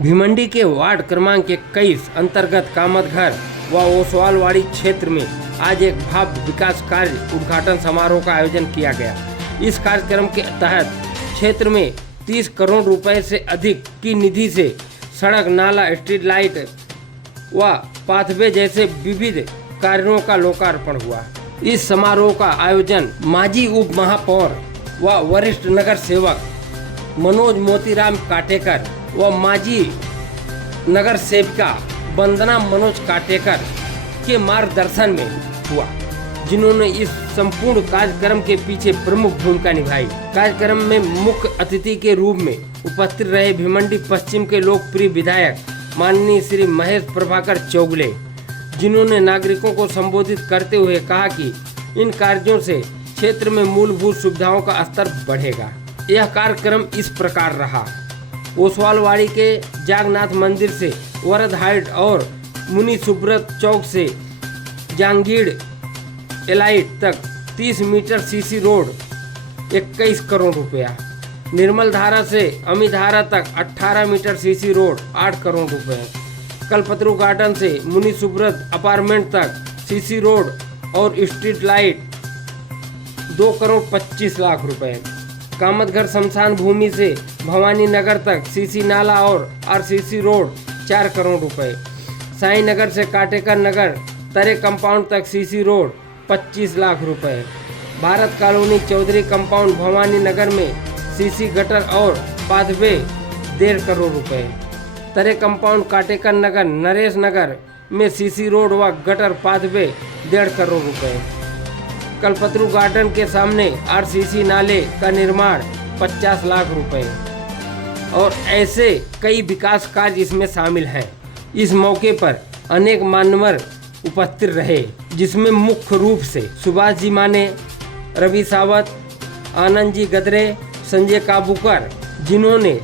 भिमंडी के वार्ड क्रमांक 21 अंतर्गत कामतघर व ओसवालवाड़ी क्षेत्र में आज एक भव्य विकास कार्य उद्घाटन समारोह का आयोजन किया गया। इस कार्यक्रम के तहत क्षेत्र में 30 करोड़ रुपए से अधिक की निधि से सड़क, नाला, स्ट्रीट लाइट व पाथवे जैसे विविध कार्यों का लोकार्पण हुआ। इस समारोह का आयोजन माजी उप महापौर व वरिष्ठ नगर सेवक मनोज मोतीराम काटेकर व माजी नगर सेविका वंदना मनोज काटेकर के मार्गदर्शन में हुआ, जिन्होंने इस संपूर्ण कार्यक्रम के पीछे प्रमुख भूमिका निभाई। कार्यक्रम में मुख्य अतिथि के रूप में उपस्थित रहे भिमंडी पश्चिम के लोकप्रिय विधायक माननीय श्री महेश प्रभाकर चौगले, जिन्होंने नागरिकों को संबोधित करते हुए कहा कि इन कार्यों से क्षेत्र में मूलभूत सुविधाओं का स्तर बढ़ेगा। यह कार्यक्रम इस प्रकार रहा। ओसवालवाड़ी के जागनाथ मंदिर से वरद हाइट और मुनि सुब्रत चौक से जहांगीर एलाइट तक 30 मीटर सीसी रोड 21 करोड़ रुपया। निर्मल धारा से अमीधारा तक 18 मीटर सीसी रोड 8 करोड़ रुपए। कल्पतरू गार्डन से मुनि सुब्रत अपार्टमेंट तक सीसी रोड और स्ट्रीट लाइट 2 करोड़ 25 लाख रुपए। कामतघर शमशान भूमि से भवानी नगर तक सीसी नाला और आरसीसी रोड 4 करोड़ रुपए। साई नगर से काटेकर नगर तरे कंपाउंड तक सीसी रोड 25 लाख रुपए। भारत कॉलोनी चौधरी कंपाउंड भवानी नगर में सीसी गटर और पाथवे 1.5 करोड़ रुपए। तरे कंपाउंड काटेकर नगर नरेश नगर में सीसी रोड व गटर पाथवे 1.5 करोड़ रुपए। कल्पतरू गार्डन के सामने आरसीसी नाले का निर्माण 50 लाख रुपए और ऐसे कई विकास कार्य इसमें शामिल हैं। इस मौके पर अनेक मान्यवर उपस्थित रहे, जिसमें मुख्य रूप से सुभाष जी माने, रवि सावत, आनंद जी गदरे, संजय काबूकर, जिन्होंने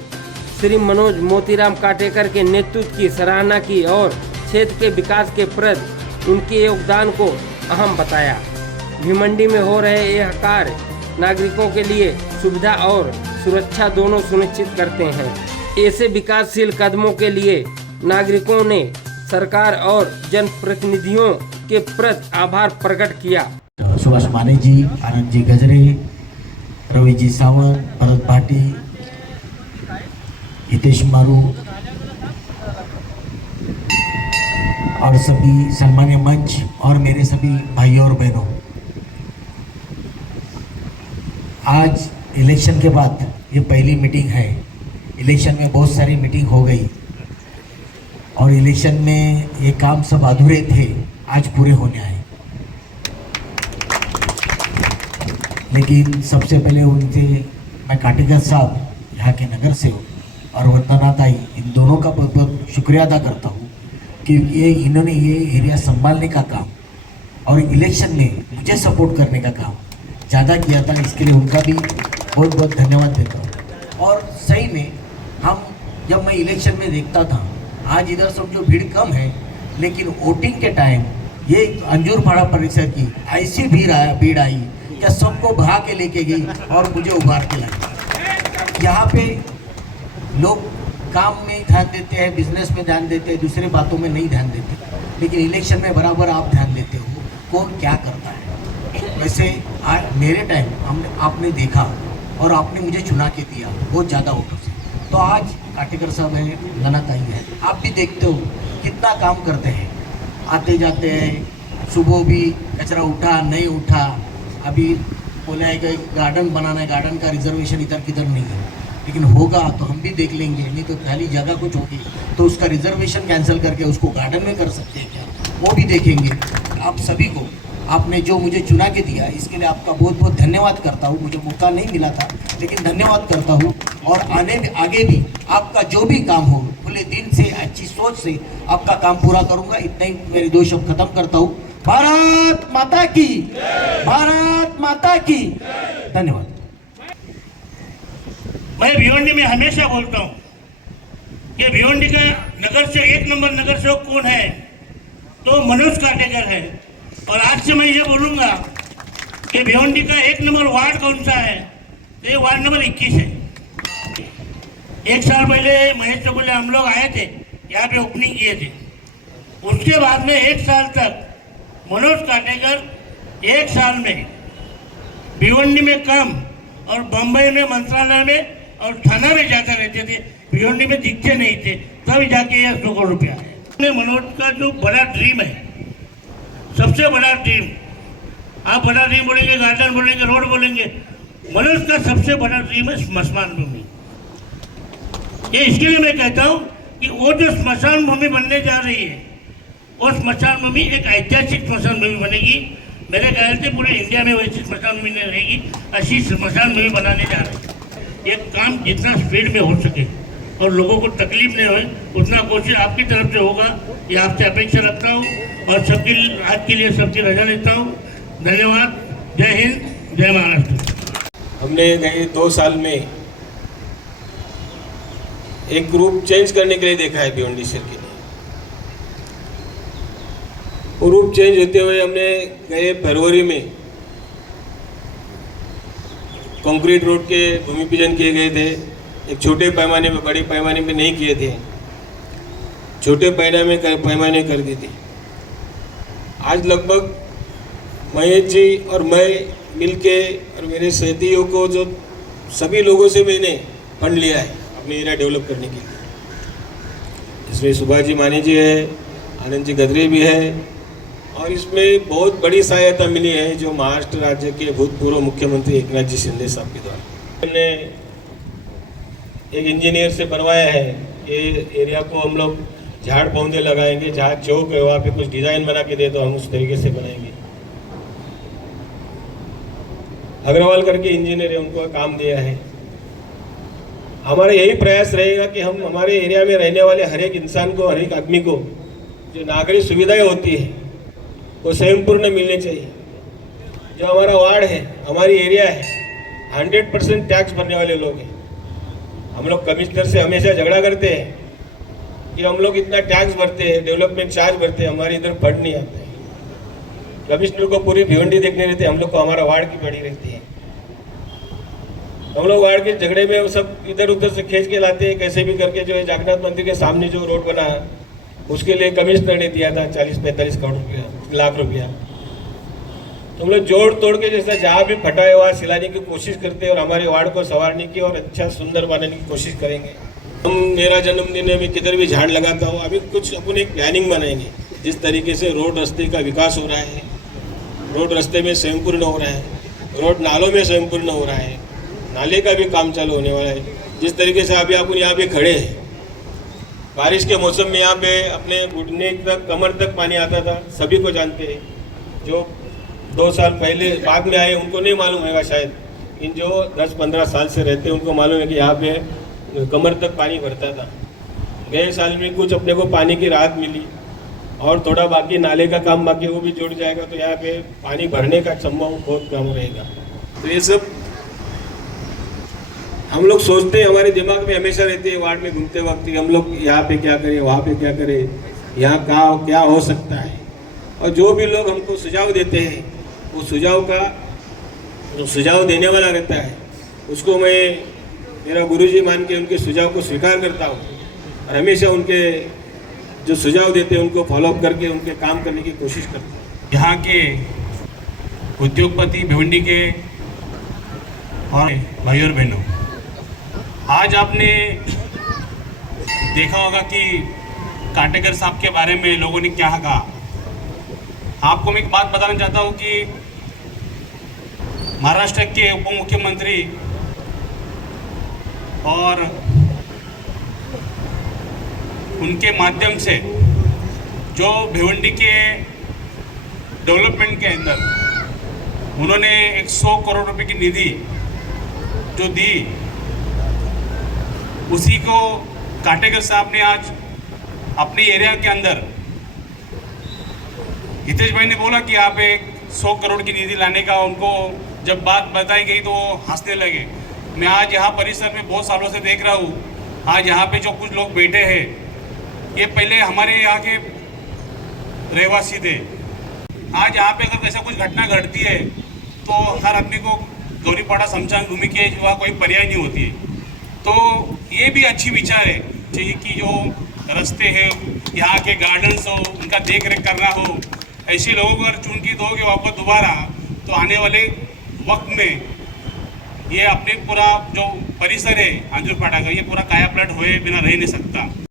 श्री मनोज मोतीराम काटेकर के नेतृत्व की सराहना की और क्षेत्र के विकास के प्रति उनके योगदान को अहम बताया। भिमंडी में हो रहे यह कार्य नागरिकों के लिए सुविधा और सुरक्षा दोनों सुनिश्चित करते हैं। ऐसे विकासशील कदमों के लिए नागरिकों ने सरकार और जनप्रतिनिधियों के प्रति आभार प्रकट किया। सुभाष माने जी, आनंद जी गजरे, रवि जी सावंत, भरत भाटी, हितेश मारू और सभी सम्मानीय मंच और मेरे सभी भाइयों और बहनों, आज इलेक्शन के बाद ये पहली मीटिंग है। इलेक्शन में बहुत सारी मीटिंग हो गई और इलेक्शन में ये काम सब अधूरे थे, आज पूरे होने आए। लेकिन सबसे पहले उनसे मैं काटेकर साहब, यहाँ के नगर सेवक और वंदना ताई, इन दोनों का बहुत बहुत शुक्रिया अदा करता हूँ कि इन्होंने ये एरिया संभालने का काम और इलेक्शन में मुझे सपोर्ट करने का काम ज़्यादा किया था। इसके लिए उनका भी बहुत बहुत धन्यवाद देता हूँ। और सही में जब मैं इलेक्शन में देखता था, आज इधर समझो भीड़ कम है, लेकिन वोटिंग के टाइम ये अंजूरपाड़ा परिसर की ऐसी भीड़ आई कि सबको भगा के लेके गई और मुझे उभार के लाई। यहाँ पे लोग काम में ध्यान देते हैं, बिजनेस में ध्यान देते हैं, दूसरे बातों में नहीं ध्यान देते, लेकिन इलेक्शन में बराबर आप ध्यान देते हो कौन क्या करता है। वैसे आज मेरे टाइम आपने देखा और आपने मुझे चुना के दिया बहुत ज़्यादा वोटों से, तो आज काटेकर साहब है, वंदना ताई है, आप भी देखते हो कितना काम करते हैं, आते जाते हैं। सुबह भी कचरा उठा नहीं उठा, अभी बोला है कि गार्डन बनाना है, गार्डन का रिजर्वेशन इधर किधर नहीं है, लेकिन होगा तो हम भी देख लेंगे। नहीं तो खाली जगह कुछ होगी तो उसका रिजर्वेशन कैंसिल करके उसको गार्डन में कर सकते हैं क्या, वो भी देखेंगे। आप सभी को, आपने जो मुझे चुना के दिया, इसके लिए आपका बहुत बहुत धन्यवाद करता हूँ। मुझे मौका नहीं मिला था, लेकिन धन्यवाद करता हूँ। और आगे भी आपका जो भी काम हो, खुले दिल से, अच्छी सोच से आपका काम पूरा करूँगा। इतना ही मेरे 2 शब्द खत्म करता हूँ। भारत माता की, भारत माता की। धन्यवाद। मैं भिवंडी में हमेशा बोलता हूँ कि भिवंडी का नगर से 1 नंबर नगर सेवक कौन है, तो मनोज काटेकर है। और आज से मैं ये बोलूँगा कि भिवंडी का 1 नंबर वार्ड कौन सा है, तो ये वार्ड नंबर 21 है। एक साल पहले महेश चकुले हम लोग आए थे, यहाँ पे ओपनिंग किए थे। उसके बाद में एक साल तक मनोज काटेकर एक साल में भिवंडी में काम और बम्बई में मंत्रालय में और थाना में जाता रहते थे, भिवंडी में दिखते नहीं थे, तब जाके यह 100 करोड़ रुपया है। मनोज का जो बड़ा ड्रीम है, सबसे बड़ा ड्रीम, आप बड़ा ड्रीम बोलेंगे, गार्डन बोलेंगे, रोड बोलेंगे, मनोज का सबसे बड़ा ड्रीम है स्मशान भूमि। ये इसके लिए मैं कहता हूँ कि वो जो स्मशान भूमि बनने जा रही है, वो स्मशान भूमि एक ऐतिहासिक स्मशान भूमि बनेगी। मेरे ख्याल से पूरे इंडिया में वैसी स्मशान भूमि नहीं रहेगी, ऐसी स्मशान भूमि बनाने जा रहे हैं। ये काम जितना स्पीड में हो सके और लोगों को तकलीफ नहीं हो, उतना कोशिश आपकी तरफ से होगा, ये आपसे अपेक्षा रखता हूँ। और सबकी आज के लिए सबकी रजा लेता हूँ। धन्यवाद। जय हिंद, जय महाराष्ट्र। हमने गए 2 साल में एक ग्रुप चेंज करने के लिए देखा है भिवंडी शहर के लिए। वो ग्रुप चेंज होते हुए हमने गए फरवरी में कंक्रीट रोड के भूमि पूजन किए गए थे। एक छोटे पैमाने पे, बड़े पैमाने पे नहीं किए थे, छोटे पैमाने कर दिए थे। आज लगभग महेश जी और मैं मिलके और मेरे सहयोगियों को जो सभी लोगों से मैंने फंड लिया है अपने एरिया डेवलप करने के लिए। इसमें सुभाष जी मानी जी है, आनंद जी गदरे भी है, और इसमें बहुत बड़ी सहायता मिली है जो महाराष्ट्र राज्य के भूतपूर्व मुख्यमंत्री एकनाथ जी शिंदे साहब के द्वारा। हमने एक इंजीनियर से बनवाया है। ये एरिया को हम लोग झाड़ पौधे लगाएंगे, जहाँ चौक है वहाँ पे कुछ डिजाइन बना के दे तो हम उस तरीके से बनाएंगे। अग्रवाल करके इंजीनियर है, उनको काम दिया है। हमारा यही प्रयास रहेगा कि हम हमारे एरिया में रहने वाले हर एक इंसान को, हर एक आदमी को जो नागरिक सुविधाएं होती है वो स्वयंपूर्ण मिलनी चाहिए। जो हमारा वार्ड है, हमारी एरिया है, 100% टैक्स भरने वाले लोग हैं। हम लोग कमिश्नर से हमेशा झगड़ा करते हैं कि हम लोग इतना टैक्स भरते हैं, डेवलपमेंट चार्ज भरते हैं, हमारे इधर फंड नहीं आते हैं। कमिश्नर को पूरी भिवंडी देखने रहते, हम लोग को हमारा वार्ड की पड़ी रहती है। हम लोग वार्ड के झगड़े में वो सब इधर उधर से खींच के लाते हैं, कैसे भी करके। जो है जगन्नाथ मंदिर के सामने जो रोड बना है उसके लिए कमिश्नर ने दिया था 40-45 करोड़ लाख रुपया। तो हम लोग जोड़ तोड़ के जैसा जहाँ भी फटा है वहाँ सिलाने की कोशिश करते हैं और हमारे वार्ड को संवारने की और अच्छा सुंदर बनाने की कोशिश करेंगे। हम मेरा जन्मदिन है, मैं किधर भी झाड़ लगाता हूँ। अभी कुछ अपन एक प्लानिंग बनाएंगे, जिस तरीके से रोड रास्ते का विकास हो रहा है, रोड रास्ते में स्वयंपूर्ण हो रहा है, रोड नालों में स्वयंपूर्ण हो रहा है, नाले का भी काम चालू होने वाला है। जिस तरीके से अभी आप यहाँ पे खड़े हैं, बारिश के मौसम में यहाँ पे अपने घुटने तक, कमर तक पानी आता था, सभी को जानते हैं। जो 2 साल पहले बाद में आए उनको नहीं मालूम होगा शायद, इन जो 10-15 साल से रहते हैं उनको मालूम है कि यहाँ पे कमर तक पानी भरता था। गए साल में कुछ अपने को पानी की राहत मिली और थोड़ा बाकी नाले का काम बाकी वो भी जुड़ जाएगा, तो यहाँ पे पानी भरने का संभव बहुत कम रहेगा। तो ये सब हम लोग सोचते हैं, हमारे दिमाग में हमेशा रहते हैं वार्ड में घूमते वक्त हम लोग यहाँ पे क्या करें, वहाँ पे क्या करें, यहाँ क्या हो सकता है। और जो भी लोग हमको सुझाव देते हैं, वो सुझाव का जो सुझाव देने वाला रहता है उसको मैं मेरा गुरुजी मान के उनके सुझाव को स्वीकार करता हूँ और हमेशा उनके जो सुझाव देते हैं उनको फॉलोअप करके उनके काम करने की कोशिश करता हूँ। यहाँ के उद्योगपति भिवंडी के और भाई और बहनों, आज आपने देखा होगा कि काटेकर साहब के बारे में लोगों ने क्या कहा। आपको मैं एक बात बताना चाहता हूँ कि महाराष्ट्र के उप मुख्यमंत्री और उनके माध्यम से जो भिवंडी के डेवलपमेंट के अंदर उन्होंने 100 करोड़ रुपए की निधि जो दी, उसी को काटेकर साहब ने आज अपने एरिया के अंदर, हितेश भाई ने बोला कि यहाँ पे 100 करोड़ की निधि लाने का, उनको जब बात बताई गई तो वो हंसने लगे। मैं आज यहाँ परिसर में बहुत सालों से देख रहा हूँ, आज यहाँ पे जो कुछ लोग बैठे हैं ये पहले हमारे यहाँ के रहवासी थे। आज यहाँ पे अगर ऐसा कुछ घटना घटती है तो हर आदमी को गौरीपाड़ा शमशान भूमि के वहाँ कोई पर्याय नहीं होती है। तो ये भी अच्छी विचार है चाहिए कि जो रास्ते हैं यहाँ के गार्डन्स हो उनका देख रेख करना हो, ऐसे लोगों को अगर चुन के दोगे वापस दोबारा तो आने वाले वक्त में ये अपने पूरा जो परिसर है अंजुर फाटा का ये पूरा काया पलट हुए बिना रह नहीं सकता।